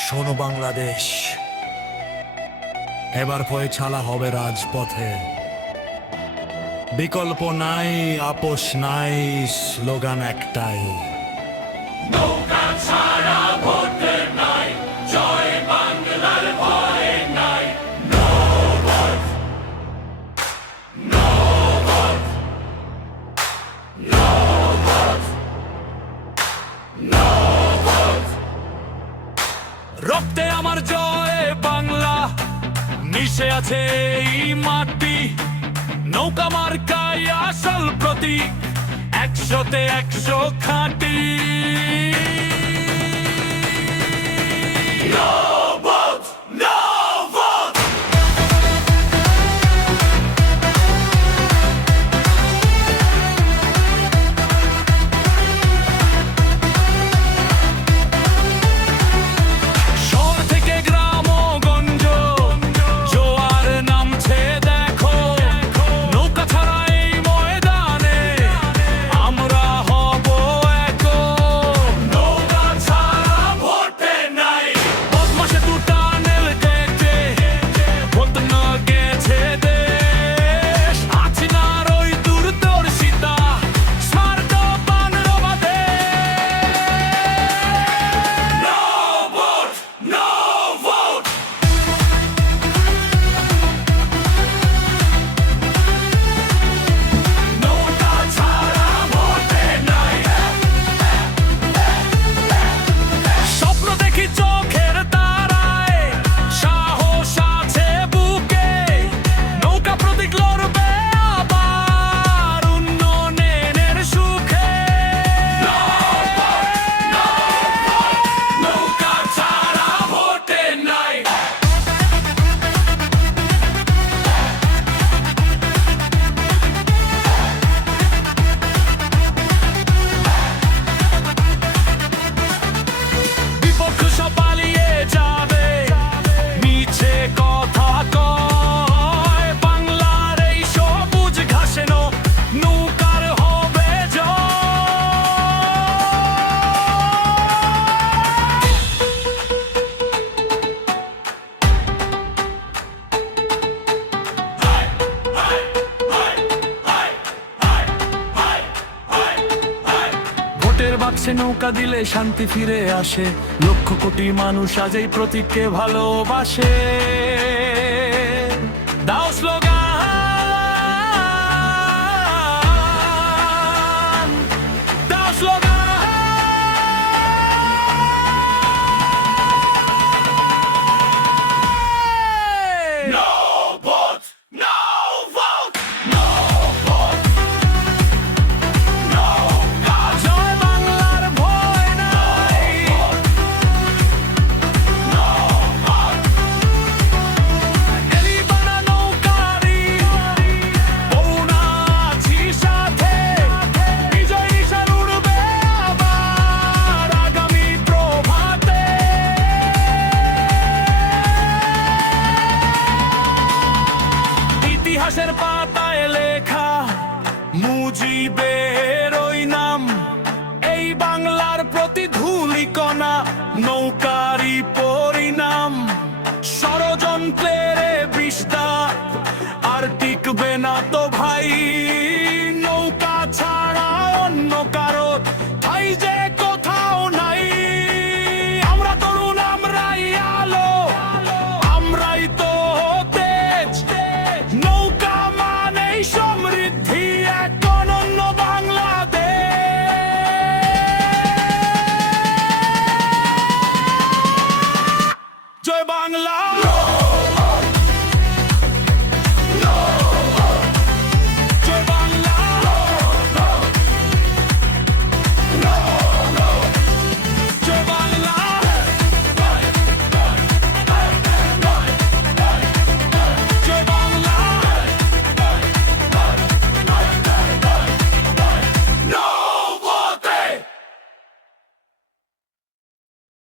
শোনো বাংলাদেশ, এবার ফয়সালা হবে রাজপথে। বিকল্প নাই, আপোষ নাই, স্লোগান একটাই, নৌকা ছাড়া ভোটের নাই, জয় বাংলার ভয় নাই। No vote, no vote, no vote, no vote। রক্তে আমার জয় বাংলা, মিশে আছে এই মাটি। নৌকা মার্কায় আসল প্রতীক, 100-তে 100 খাঁটি। No vote, no vote। শহর থেকে গ্রাম ও গঞ্জ, জোয়ার নামছে দেখো। নৌকা ছাড়া এই ময়দানে আমরা হব এক। নৌকা ছাড়া ভোটের নাই, পদ্মা সেতু টানেল কেটে বদলে গেছে দেশ। আছি না ওই দূরদর্শিতা, smart Bangladesh. no vote, no vote। নৌকা ছাড়া ভোটের নাই। স্বপ্ন দেখি চোখের তারায়, সাহস আছে বুকে। নৌকা প্রতীক লড়বে আবার উন্নয়নের সুখে। নৌকা ছাড়া ভোটের নাই। বিপক্ষ সব পালিয়ে যাবে, মিছে কথা কয়। বাংলার এই সবুজ ঘাসে নৌকার হবে জয়। ভোটের বাক্সে নৌকা দিলে শান্তি ফিরে আসে। লক্ষ কোটি মানুষ আজ এই প্রতীককে ভালোবাসে। দাও স্লোগান, দাও slogan. No vote, no vote, no vote। নৌকা জয় বাংলার ভয় নাই। এলি বানা নৌকারি, বউনা আছি সাথে। বিজয় নিশান উড়বে আবার আগামী প্রভাতে। ইতিহাসের পাতায় লেখা মুজিবের ওই নাম। এই বাংলার প্রতিধূলিকণা নৌকারি পরিণাম। ষড়যন্ত্রের বিস্তার আর টিকবে না তো ভাই।